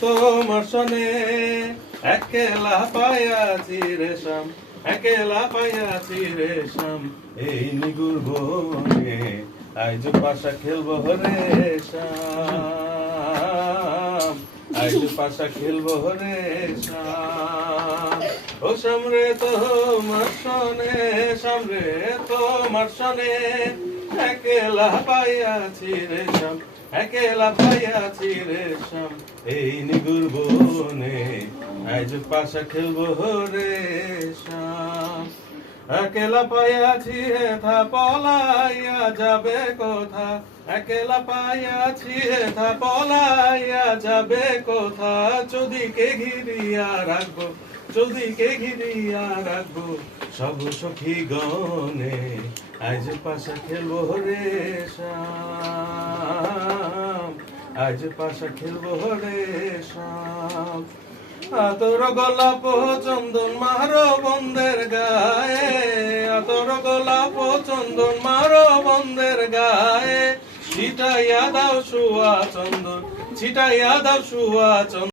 তোমার সনে একলা পাইয়াছি রে শ্যাম, একলা পাইয়াছি রে শ্যাম, এই নিগুর বনে আইজ পাশা খেলবো রে শ্যাম, আইজ পাশা খেলবো রে শ্যাম। ও সামরে তোমার সনে, সামরে তোমার সনে একলা পাইয়াছি রে শ্যাম, একলা পাইয়াছি রে শ্যাম, এই নিগুর বনে আজ পাশা খেলবো রে শ্যাম। একলা পাইয়াছি হেথা পলাইয়া যাবে কোথা, একলা পাইয়াছি হেথা পলাইয়া যাবে কোথা, যদিকে ঘিরিয়া রাখবো, যদিকে ঘিরিয়া রাখবো সব সখী গনে আজ পাশা খেলবো রে শ্যাম, আজ পাশা খেলবো রে শ্যাম। আতর গোলাপ চন্দন মারো বন্ধের গায়ে, আতর গোলাপ চন্দন মারো বন্ধের গায়ে, ছিটাইয়া দাও সুয়া চন্দন, ছিটাইয়া দাও সুয়া চন্দন।